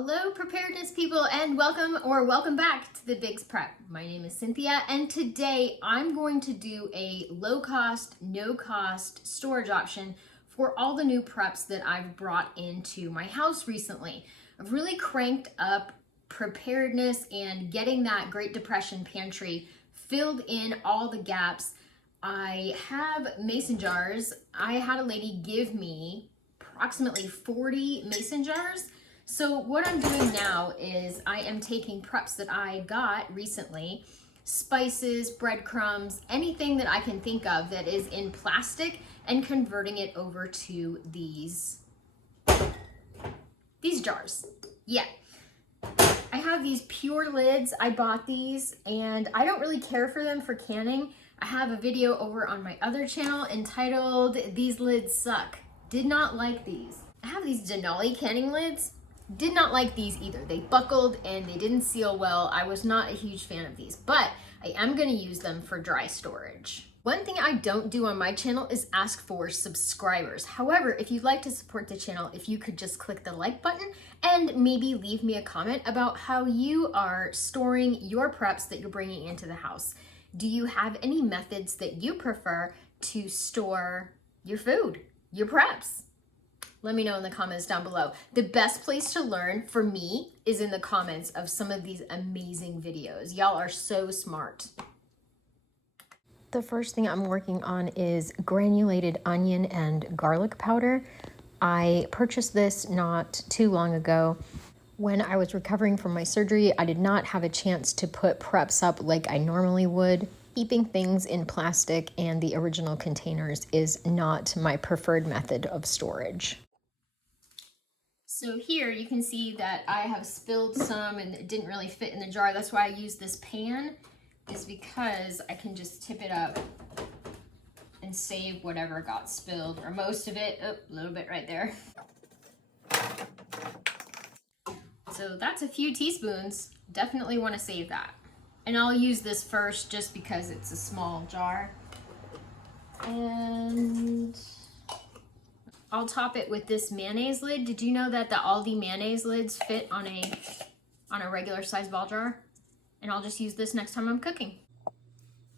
Hello preparedness people, and welcome back to the Big's Prep. My name is Cynthia, and today I'm going to do a low cost, no cost storage option for all the new preps that I've brought into my house recently. I've really cranked up preparedness and getting that Great Depression pantry filled in all the gaps. I have mason jars. I had a lady give me approximately 40 mason jars. So what I'm doing now is I am taking preps that I got recently, spices, breadcrumbs, anything that I can think of that is in plastic, and converting it over to these jars. Yeah. I have these pure lids. I bought these and I don't really care for them for canning. I have a video over on my other channel entitled "These Lids Suck." Did not like these. I have these Denali canning lids. Did not like these either. They buckled and they didn't seal well. I was not a huge fan of these, but I am going to use them for dry storage. One thing I don't do on my channel is ask for subscribers. However, if you'd like to support the channel, if you could just click the like button and maybe leave me a comment about how you are storing your preps that you're bringing into the house. Do you have any methods that you prefer to store your food, your preps? Let me know in the comments down below. The best place to learn for me is in the comments of some of these amazing videos. Y'all are so smart. The first thing I'm working on is granulated onion and garlic powder. I purchased this not too long ago. When I was recovering from my surgery, I did not have a chance to put preps up like I normally would. Keeping things in plastic and the original containers is not my preferred method of storage. So here you can see that I have spilled some and it didn't really fit in the jar. That's why I use this pan, is because I can just tip it up and save whatever got spilled, or most of it. Oh, a little bit right there. So that's a few teaspoons. Definitely want to save that. And I'll use this first just because it's a small jar. And I'll top it with this mayonnaise lid. Did you know that the Aldi mayonnaise lids fit on a regular size ball jar? And I'll just use this next time I'm cooking.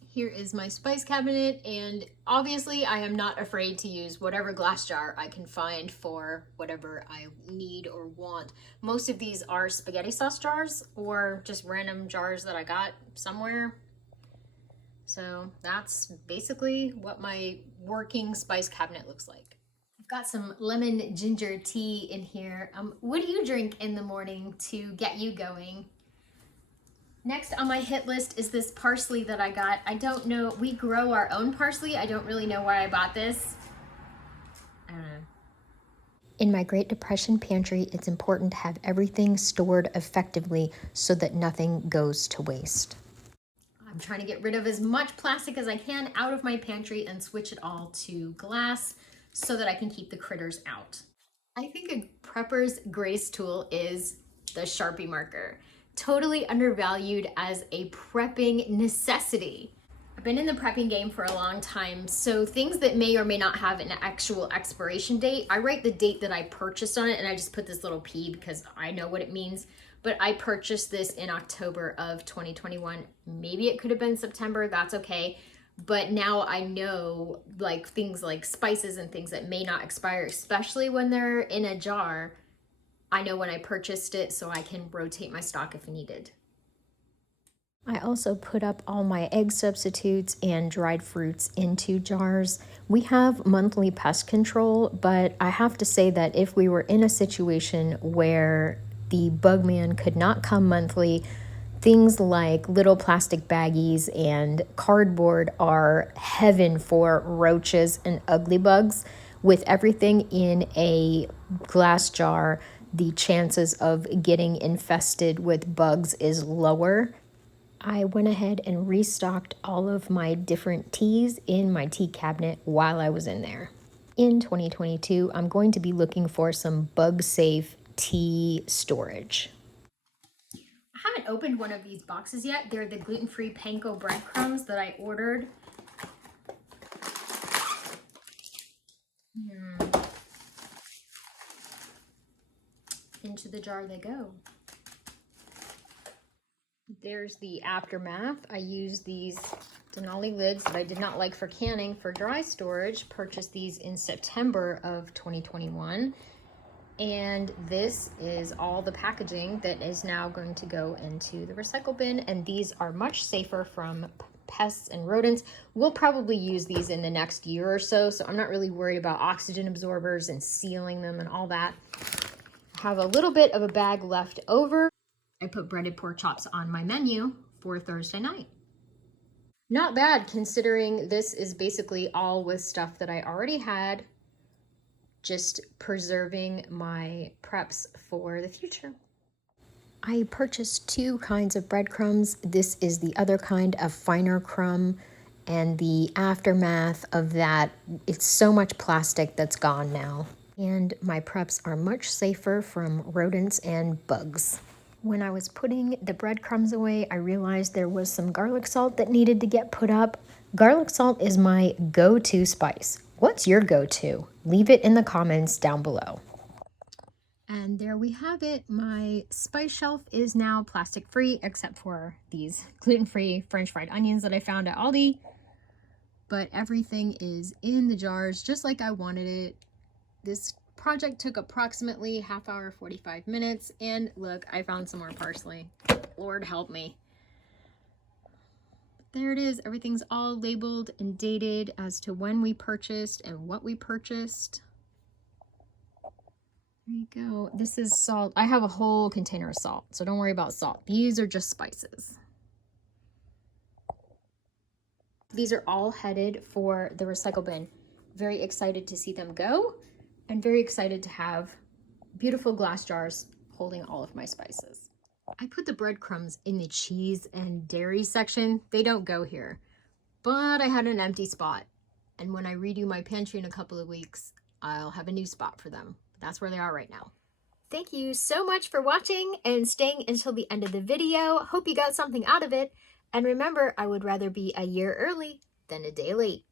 Here is my spice cabinet, and obviously I am not afraid to use whatever glass jar I can find for whatever I need or want. Most of these are spaghetti sauce jars or just random jars that I got somewhere. So that's basically what my working spice cabinet looks like. Got some lemon ginger tea in here. What do you drink in the morning to get you going? Next on my hit list is this parsley that I got. I don't know, we grow our own parsley. I don't really know why I bought this. I don't know. In my Great Depression pantry, it's important to have everything stored effectively so that nothing goes to waste. I'm trying to get rid of as much plastic as I can out of my pantry and switch it all to glass, so that I can keep the critters out. I think a prepper's greatest tool is the Sharpie marker. Totally undervalued as a prepping necessity. I've been in the prepping game for a long time, so things that may or may not have an actual expiration date, I write the date that I purchased on it, and I just put this little P because I know what it means. But I purchased this in October of 2021. Maybe it could have been September, that's okay. But now I know, like, things like spices and things that may not expire, especially when they're in a jar. I know when I purchased it, so I can rotate my stock if needed. I also put up all my egg substitutes and dried fruits into jars. We have monthly pest control, but I have to say that if we were in a situation where the bug man could not come monthly, things like little plastic baggies and cardboard are heaven for roaches and ugly bugs. With everything in a glass jar, the chances of getting infested with bugs is lower. I went ahead and restocked all of my different teas in my tea cabinet while I was in there. In 2022, I'm going to be looking for some bug-safe tea storage. I haven't opened one of these boxes yet. They're the gluten-free panko breadcrumbs that I ordered. Into the jar they go. There's the aftermath. I used these Denali lids that I did not like for canning for dry storage. Purchased these in September of 2021. And this is all the packaging that is now going to go into the recycle bin. And these are much safer from pests and rodents. We'll probably use these in the next year or so. So I'm not really worried about oxygen absorbers and sealing them and all that. I have a little bit of a bag left over. I put breaded pork chops on my menu for Thursday night. Not bad considering this is basically all with stuff that I already had, just preserving my preps for the future. I purchased 2 kinds of breadcrumbs. This is the other kind of finer crumb, and the aftermath of that, it's so much plastic that's gone now. And my preps are much safer from rodents and bugs. When I was putting the breadcrumbs away, I realized there was some garlic salt that needed to get put up. Garlic salt is my go-to spice. What's your go-to? Leave it in the comments down below. And there we have it. My spice shelf is now plastic-free, except for these gluten-free French fried onions that I found at Aldi. But everything is in the jars just like I wanted it. This project took approximately half hour, 45 minutes, and look, I found some more parsley. Lord help me. There it is. Everything's all labeled and dated as to when we purchased and what we purchased. There you go. This is salt. I have a whole container of salt, so don't worry about salt. These are just spices. These are all headed for the recycle bin. Very excited to see them go. And very excited to have beautiful glass jars holding all of my spices. I put the breadcrumbs in the cheese and dairy section. They don't go here, but I had an empty spot. And when I redo my pantry in a couple of weeks, I'll have a new spot for them. That's where they are right now. Thank you so much for watching and staying until the end of the video. Hope you got something out of it. And remember, I would rather be a year early than a day late.